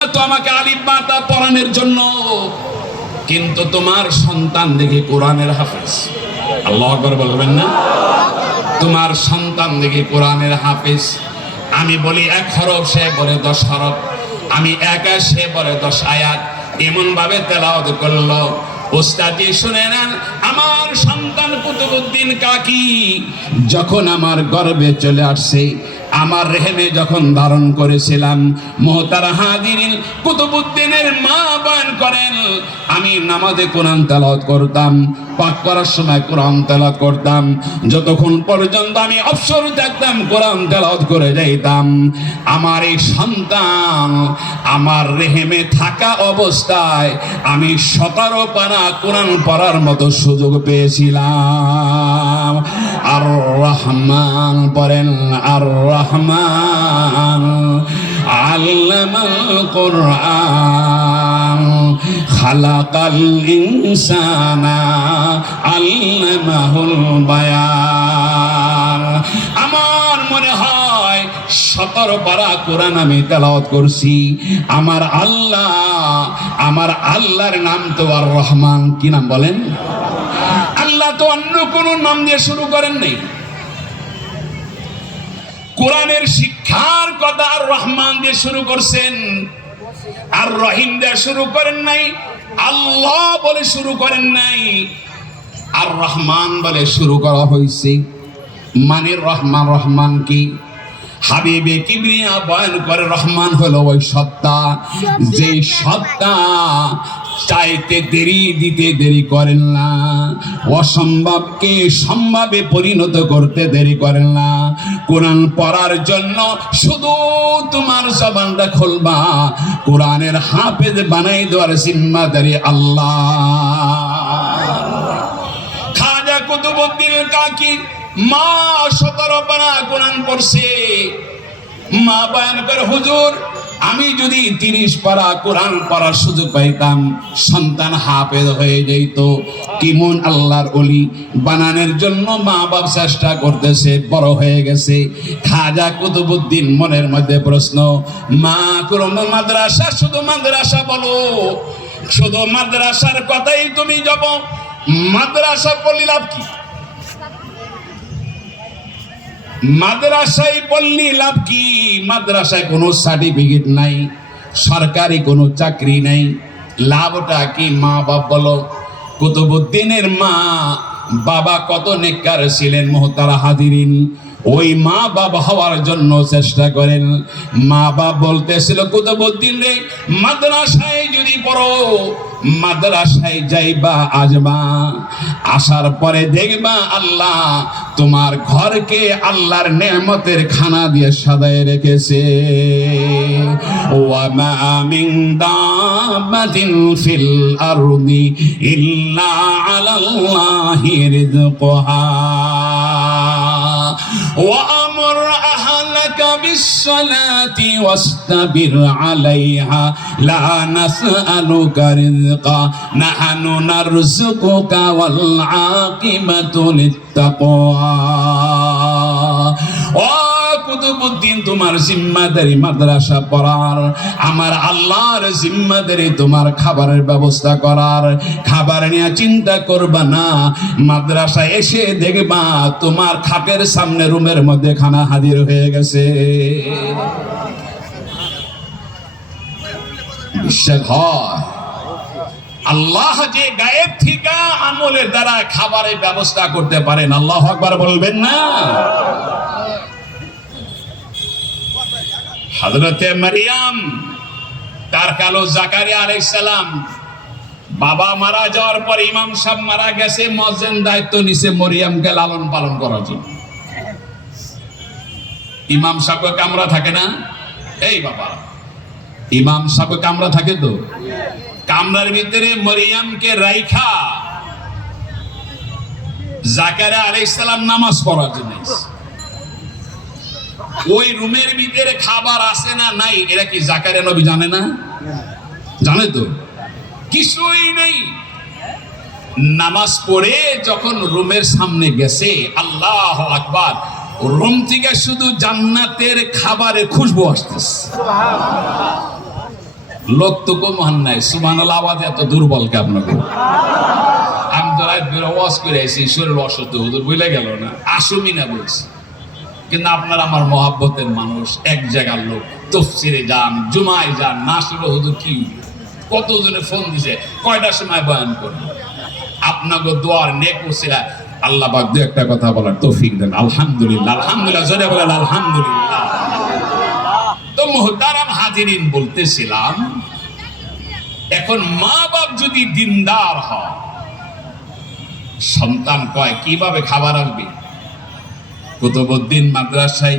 তো আমাকে আলিফ বা তা পড়ানোর জন্য, কিন্তু তোমার সন্তান দেখি কোরআনের হাফেজ। আল্লাহু আকবার বলবেন না? তোমার সন্তান দেখি কোরআনের হাফেজ। আমি বলি 1 হরফ, সে বলে 10 হরফ। আমি 1 আয়াত, সে বলে 10 আয়াত। এমন ভাবে তেলাওয়াত করলো। ওস্তাদ শুনে নেন, আমার সন্তান কুতুবউদ্দিন কাকি যখন আমার গর্ভে চলে আসছে, আমার রেহেমে যখন ধারণ করেছিলাম, মুহতারাম হাজিরিন, কুতুবউদ্দিনের মা বয়ান করেন, আমি নামাজে কোরআন তেলাওয়াত করতাম, পাক করার সময় কোরআন তেলাওয়াত করতাম, যতক্ষণ পর্যন্ত আমি অবসর থাকতাম কোরআন তেলাওয়াত করে যাইতাম। আমার এই সন্তান আমার রেহেমে থাকা অবস্থায় আমি 17 পারা কোরআন পড়ার মতো সুযোগ পেয়েছিলাম। আর রহমান পড়েন, আর রহমান আল্লামাল কুরআন খালাকাল ইনসানা আল্লামাহুল বায়ান। আমার মনে হয় 17 পারা কোরআন আমি তেলাওয়াত করছি। আমার আল্লাহর নাম তো আর রহমান। কি নাম বলেন? আল্লাহ তো অন্য কোন নাম দিয়ে শুরু করেন নাই। কোরআনের শিক্ষার কথা আর রহমান দিয়ে শুরু করছেন, আর রহিম দিয়ে শুরু করেন নাই, আল্লাহ বলে শুরু করেন নাই, আর রহমান বলে শুরু করা হয়েছে। মানে রহমান কি? হাবিবে কিবরিয়া বয়ান করে, রহমান হলো ওই সত্তা, যে সত্তা চাইতে দিতে দেরি করেন না, অসম্ভবকে সম্ভবে পরিণত করতে দেরি করেন না। কোরআন পড়ার জন্য শুধু তোমার জবানটা খুলবা, কোরআনের হাফেজ বানাই দেওয়ার জিম্মাদারি আল্লাহ। খাজা কুতুবউদ্দিন কাকি মা 17 পারা কোরআন পড়ছে। মা বয়ান করে, হুজুর আমি যদি 30 পারা কোরআন পড়ার সুযোগ পাইতাম, সন্তান হাফেজ হয়ে যেত। কেমন আল্লাহর ওলি বানানোর জন্য মা বাপ চেষ্টা করতেছে, বড় হয়ে গেছে। খাজা কুতুবউদ্দিন মনের মধ্যে প্রশ্ন, মা কোন মাদ্রাসা, শুধু মাদ্রাসা বলো, শুধু মাদ্রাসার কথাই তুমি যাব, মাদ্রাসা পড়লে লাভ কি? মাদ্রাসায় পড়লি লাভ কি? মাদ্রাসায় কোনো সার্টিফিকেট নাই, সরকারি কোনো চাকরি নাই, লাভটা কি? মা বাপ বলো। কুতুবউদ্দিনের মা বাবা কত নেককার ছিলেন মুহতারাম হাজিরিন। ওই মা বাবা হওয়ার জন্য চেষ্টা করেন। মা বাপ বলতেছিল, কুতুবউদ্দিন রে, মাদ্রাসায় যদি পড়ো, মাদ্রাসায় যাইবা, আসবা, আসার পরে দেখবা আল্লাহ তোমার ঘরকে আল্লাহর নেয়ামতের খানা দিয়ে সাজায় রেখেছে। ওয়া মা মিন দাব্বাতিন ফিল আরদি ইল্লা আলাল্লাহি রিজকুহা ওয়া আমর আহলাকা বিসসালাতি ওয়াসতাবির আলাইহা লা নাসআলুকা রিজকা নাহনু নারযুকুকা ওয়াল আকিবাতু লিত্তাকওয়া। ও কুতুবউদ্দিন, তোমার জিম্মাদারি মাদ্রাসা পড়ার, আমার আল্লাহর জিম্মাদারি তোমার খাবারের ব্যবস্থা করার। খাবার নিয়ে চিন্তা করবা না, মাদ্রাসা এসে দেখবা তোমার খাটের সামনে রুমের মধ্যে খানা হাজির হয়ে গেছে। বিশ্বাস হয় আল্লাহ যে গায়েব থেকে আমলের দ্বারা খাবারের ব্যবস্থা করতে পারেন। আল্লাহু আকবার বলবেন না? হযরতে মারিয়াম, তার কালো জাকারিয়া আলাইহিস সালাম, বাবা মারা যাওয়ার পর ইমাম সাহেব মারা গেছে, মুয়াজ্জিন দায়িত্ব নিছে মরিয়মকে লালন পালন করার জন্য। ইমাম সাহেব কামরা থাকে না? এই বাবা, ইমাম সাহেব কামরা থাকে তো, কামরার ভিতরে মরিয়মকে রাইখা জাকারিয়া আলাইহিস সালাম নামাজ পড়ার জন্য। ওই রুমের ভিতরে খাবার আছে না নাই, এরা কি জাকারিয়া নবী জানে না? জানে তো, কিছুই নেই। নামাজ পড়ে যখন রুমের সামনে গেছে, আল্লাহু আকবার, রুম থেকে শুধু জান্নাতের খাবারের খুশবু আসতেছে। লোক তো কম হন নাই, সুবহানাল্লাহ আওয়াজ এত দুর্বল কে আপনাকে? আমি তো রাত বের ওয়াজ করে আইছি, শরীর অসুস্থ, হুজুর বুঝলে গেল না, আসুমি না বলছি। কিন্তু আপনার আমার মহাব্বতের মানুষ, এক জায়গার লোক, তফসিরে যান, জুমায় যান, না আসলে হুজুর কি কতজনে ফোন দিছে, কয়টার সময় বয়ান করবো। আপনাকে দোয়ার নেক ওসিলা আল্লাহ পাক দু একটা কথা বলার তৌফিক দেন। আলহামদুলিল্লাহ, আলহামদুলিল্লাহ, জোরে বলেন আলহামদুলিল্লাহ। তো মুহতারাম হাজিরিন, বলতেছিলাম এখন মা বাপ যদি দিনদার হয়, সন্তান কয় কিভাবে খাবার আসবে? কুতুবউদ্দিন মাদ্রাসায়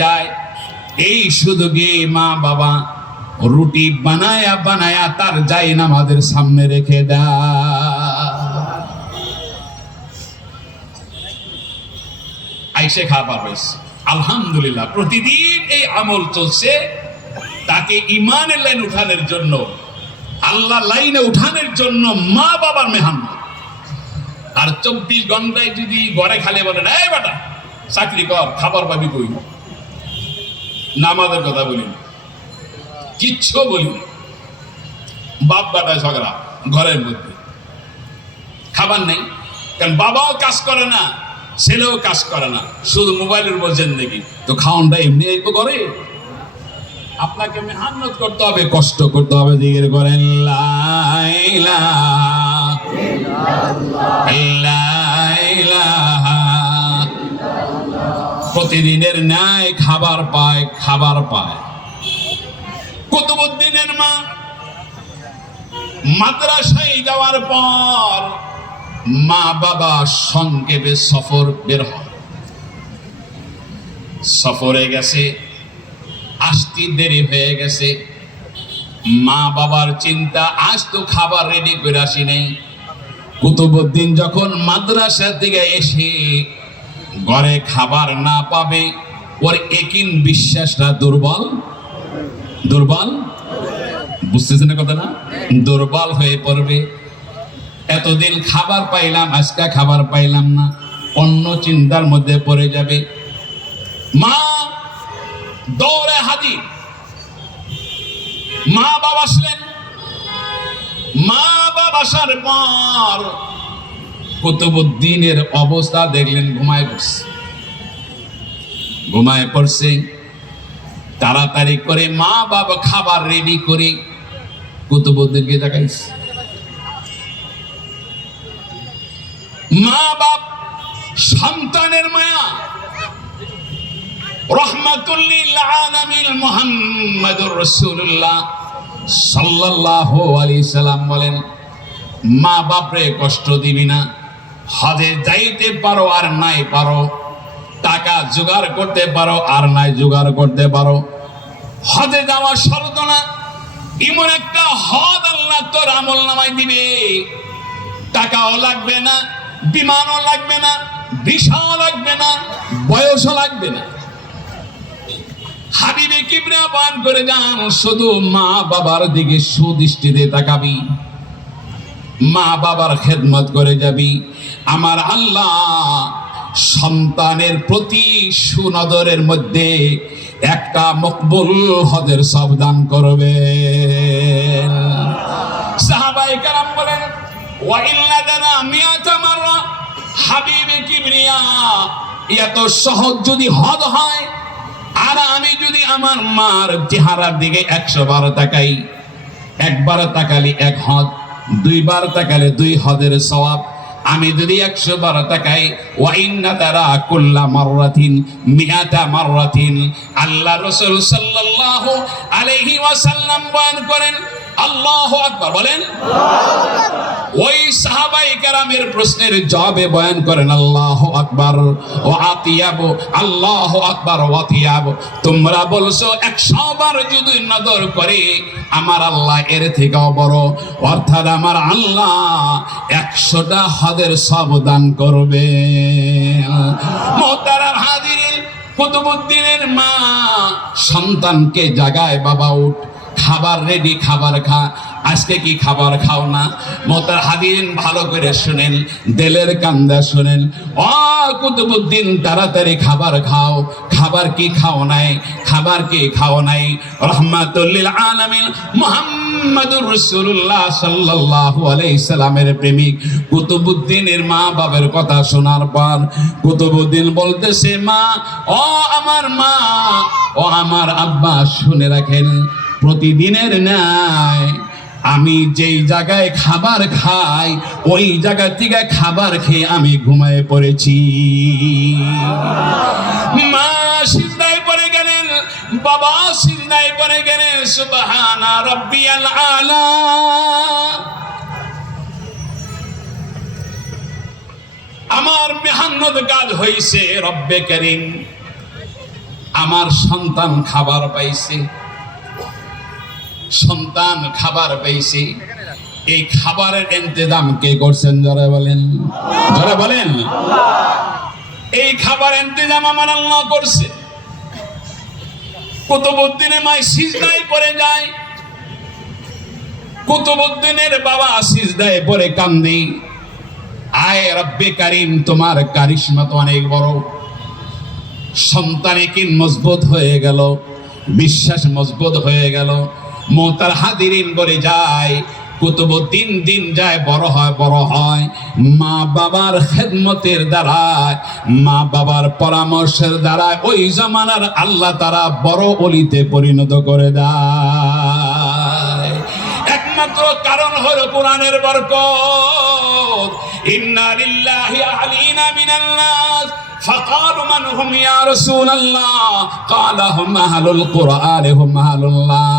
যায়, এই শুধু গিয়ে মা বাবা রুটি বানায়া বানায়া তার যাই নামাজের সামনে রেখে দেয়, আইসে খাবার হয়েছে। আলহামদুলিল্লাহ, প্রতিদিন এই আমল চলছে তাকে ইমানের লাইন উঠানোর জন্য, আল্লাহ লাইনে উঠানোর জন্য মা বাবার মেহনত। আর 24 ঘন্টায় যদি ঘরে খালি বলেন এই বেটা চাকরি কর, খাবার পাবি কই, নামাজের কথা বলি, কিচ্ছু বলি না, বাপ বেটায় ঝগড়া ঘরের মধ্যে, খাবার নেই। কারণ বাবাও কাজ করে না, ছেলেও কাজ করে না, শুধু মোবাইলের বলছেন নাকি, তো খাওয়ানটা এমনি করে। আপনাকে মেহনত করতে হবে, কষ্ট করতে হবে, জিকির করেন লা ইলাহা ইল্লাল্লাহ। প্রতিদিনের ন্যায় খাবার পায়। কুতুবউদ্দিনের মা মাদ্রাসায় যাওয়ার পর মা বাবা সংক্ষেপে সফর বের হয়, সফরে গেছে, আসতে দেরি হয়ে গেছে। মা বাবার চিন্তা, আজ তো খাবার রেডি করে আসি নাই। কুতুবউদ্দিন যখন মাদ্রাসা থেকে এসে ঘরে খাবার না পাবে, ওর একিন বিশ্বাসটা দুর্বল, বুঝতেছেন কথা না? দুর্বল হয়ে পড়বে। এতদিন খাবার পাইলাম, আজকে খাবার পাইলাম না, অন্য চিন্তার মধ্যে পড়ে যাবে। মা দৌড়ে হাজির, মা বাবা আসলেন। মা বাবা আসার পর কুতুবউদ্দিনের অবস্থা দেখলেন, ঘুমায় পড়ছে। তাড়াতাড়ি করে মা বাবা খাবার রেডি করে কুতুবউদ্দিনকে দেখাইছে। মা বাপ সন্তানের মায়া, রহমাতুল লিল আলামিন মুহাম্মাদুর রাসূলুল্লাহ সাল্লাল্লাহু আলাইহি সাল্লাম বলেন, মা বাপরে কষ্ট দিবি না। হজে যাইতে পারো আর নাই পারো, টাকা জোগাড় করতে পারো আর নাই জোগাড় করতে পারো, হজে যাওয়া শর্ত না। এমন একটা হজ আল্লাহ তোর আমল নামায় দিবে, টাকাও লাগবে না, বিমানও লাগবে না, ভিসাও লাগবে না, বয়সও লাগবে না। হাবিবে কিবরিয়া পান করে যান, শুধু মা বাবার দিকে সুদৃষ্টিতে তাকাবি, মা বাবার খেদমত করে যাবি। আমার আল্লাহ সন্তানের প্রতি সুনজরের মধ্যে একটা মকবুল হজের সওয়াব দান করবে। সাহাবায়ে কেরাম বলেন, ওয়া ইল্লাদানা মিয়াতা মাররা, হাবিবে কিবরিয়া এত সহজ যদি হজ হয়, আর আমি যদি আমার মার চেহারার দিকে 100 বার তাকাই, একবার তাকালি 1 হজ, 2 বার তাকালে 2 হজের সওয়াব। আমি যদি 100 বার তাকাই, ওয়া ইন্না তারা কুল্লা মাররাতিন মিআতা মাররাতিন। আল্লাহ রাসূল সাল্লাল্লাহু আলাইহি ওয়াসাল্লাম বয়ান করেন, আল্লাহু আকবার বলেন। ওই সাহাবায়ে কেরামের প্রশ্নের জবাবে বয়ান করেন, আল্লাহু আকবার ওয়া আতিয়াবু, আল্লাহু আকবার ওয়া আতিয়াবু। তোমরা বলছো 100 বার যদি নজর করে, আমার আল্লাহ এর থেকেও বড়, অর্থাৎ আমার আল্লাহ 100টা হজের সওয়াব দান করবে। মুহতারাম হাজিরিন, কুতুবউদ্দিনের মা সন্তানকে জাগায়, বাবা উঠ, খাবার রেডি, খাবার খা। আজকে কি খাবার খাও না? মোতার হাদিন ভালো করে শুনেন, দিলের কান্দা শুনেন। ও কুতুবউদ্দিন, তাড়াতাড়ি খাবার খাও। খাবার কি খাও নাই? খাবার কি খাও নাই? রহমাতুল লিল আলামিন মুহাম্মাদুর রাসূলুল্লাহ সাল্লাল্লাহু আলাইহি সাল্লামের প্রেমিক কুতুবউদ্দিনের মা বাবার কথা শোনার পর কুতুবউদ্দিন বলতেছে, মা, ও আমার মা, ও আমার আব্বা, শুনে রাখেন, প্রতিদিনের ন্যায় আমি যেই জায়গায় খাবার খাই ওই জায়গা থেকে খাবার খেয়ে আমি ঘুমায় পড়েছি। মা সিজদায় পড়ে গেলেন, বাবা সিজদায় পড়ে গেলেন। সুবহানা রাব্বিয়াল আলা। আমার মেহনত কাজ হইছে, রব্বে করিম আমার সন্তান খাবার পাইছে, সন্তান খাবার পাইছে। এই খাবারের ইন্তজাম কে করছেন? যারা বলেন, যারা বলেন, এই খাবার ইন্তজাম আমার আল্লাহ করছে। কুতুবউদ্দিনের মা সিজদায় পড়ে যায়, কুতুবউদ্দিনের বাবা সিজদায় পড়ে কান্দে। আয় রব্বে করিম, তোমার কারিশমা তো অনেক বড়। সন্তান কি মজবুত হয়ে গেল, বিশ্বাস মজবুত হয়ে গেল। মোতার হাদিরিন বলে যায়, কুতুবউদ্দিন দিন যায় বড় হয়, বড় হয় মা বাবার খেদমতের দ্বারা, মা বাবার পরামর্শের দ্বারা ওই জামানার আল্লাহ তারা বড় ওলিতে পরিণত করে দেয়। একমাত্র কারণ হলো কোরআনের বরকত। ইন্না লিল্লাহি আলিনা মিনান নাস فقالوا من هم يا رسول الله قال هم أهل القرآن هم أهل الله।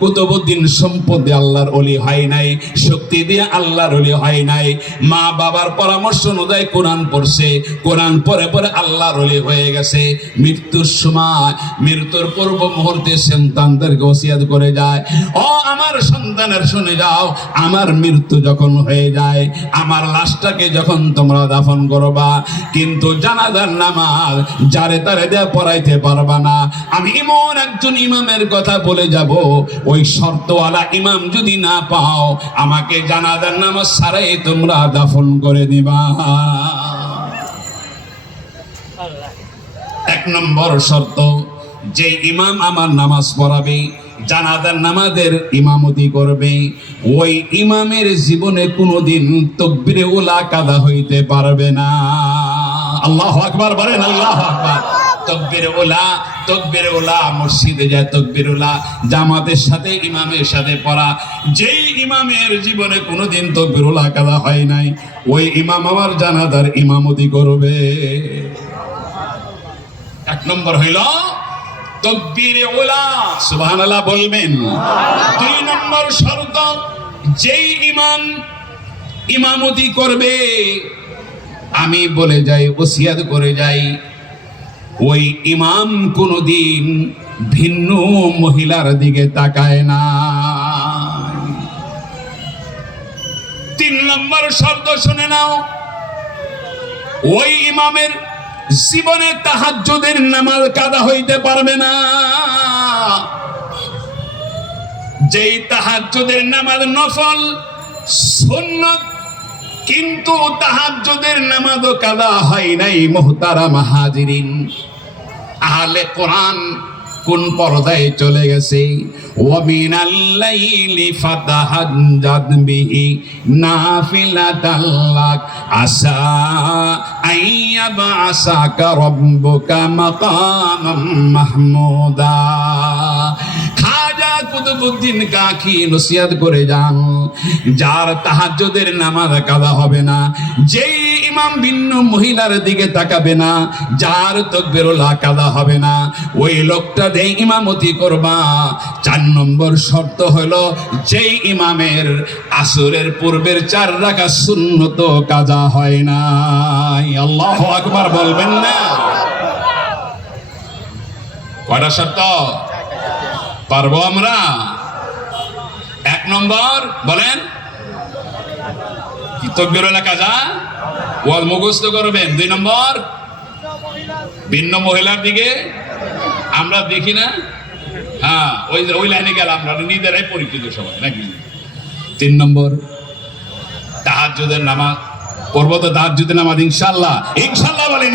কুতুবউদ্দিন সম্পদে আল্লাহর ওলি হয় নাই, শক্তি দিয়ে আল্লাহর ওলি হয় নাই। মা বাবার পরামর্শ অনুযায়ী কোরআন পড়ছে, কোরআন পড়ে পড়ে আল্লাহর ওলি হয়ে গেছে। মৃত্যুর সময়, মৃত্যুর পূর্ব মুহূর্তে সন্তানদেরকে ওসিয়ত করে যায়, ও আমার সন্তানের শুনে যাও, আমার মৃত্যু যখন হয়ে যায়, আমার লাশটাকে যখন তোমরা দাফন করবা, কিন্তু জানাজার নামাজ যারে তারে দেয়া পড়াইতে পারবা না। আমি এমন একজন ইমামের কথা বলে যাব, ওই শর্তওয়ালা ইমাম যদি না পাও, আমাকে জানাজার নামাজ ছাড়াই তোমরা দাফন করে দিবা। এক নম্বর শর্ত, যে ইমাম আমার নামাজ পড়াবে, জানাজার নামাজের ইমামতি করবে, ওই ইমামের জীবনে কোনোদিন তাকবীরে উলা কাদা হইতে পারবে না। আল্লাহু আকবার বলেন, আল্লাহু আকবার। তাকবীরে উলা মসজিদে যায়, তাকবীরে উলা জামাতের সাথে ইমামের সাথে পড়া। যেই ইমামের জীবনে কোনোদিন তাকবীরে উলা কাদা হয় নাই, ওই ইমাম আমার জানাজার ইমামতি করবে। এক নম্বর হইল তাকবীরে উলা, সুবহানাল্লাহ বলবেন। দুই নম্বর শর্ত, যেই ইমাম ইমামতি করবে, আমি বলে যাই, ওসিয়াত করে যাই, ওই ইমাম কোনদিন ভিন্ন মহিলার দিকে তাকায় না। তিন নম্বর শর্ত শুনে নাও, ওই ইমামের জীবনে তাহাজ্জুদের নামাজ কাদা হইতে পারবে না। যেই তাহাজ্জুদের নামাজ নফল সুন্নাত, কিন্তু তাহাজ্জুদের নামাজও কাদা হয় নাই। মুহতারাম হাজিরিন, আহলে কোরআন কোন পর্দায় চলে গেছে? ওয়া মিনাল লাইলি ফাতাহাজ্জাদ বিহি নাফিলাতাল লাক আসা আইয়াবআসাকা রাব্বুকা মাকামাম মাহমুদা। খাজা কুতুবউদ্দিন কাকি নসিহত করে যান, যার তাহাজ্জুদের নামাজ কাদা হবে না, যেই ইমাম ভিন্ন মহিলার দিকে তাকাবে না, যার তাকবীরুল কাদা হবে না, ওই লোকটা দেই ইমামতি করবা। 4 নম্বর শর্ত হলো, যেই ইমামের আসরের পূর্বের 4 রাকাত সুন্নত কাজা হয় না। আল্লাহু আকবার বলবেন না? কয়টা শর্ত পারবো আমরা? 1 নম্বর বলেন, কি তাকবীরুল কাজা ওয়াজ মুখস্থ করবেন। 2 নম্বর, ভিন্ন মহিলার দিকে আমরা দেখি না, হ্যাঁ, ওই লাইনে গেলাম আমরা নিজেরাই পরিচিত সবাই নাকি। 3 নম্বর, তাহাজ্জুদের নামাজ পড়বো তো, তাহাজ্জুদের নামাজ ইনশাআল্লাহ, ইনশাআল্লাহ বলেন।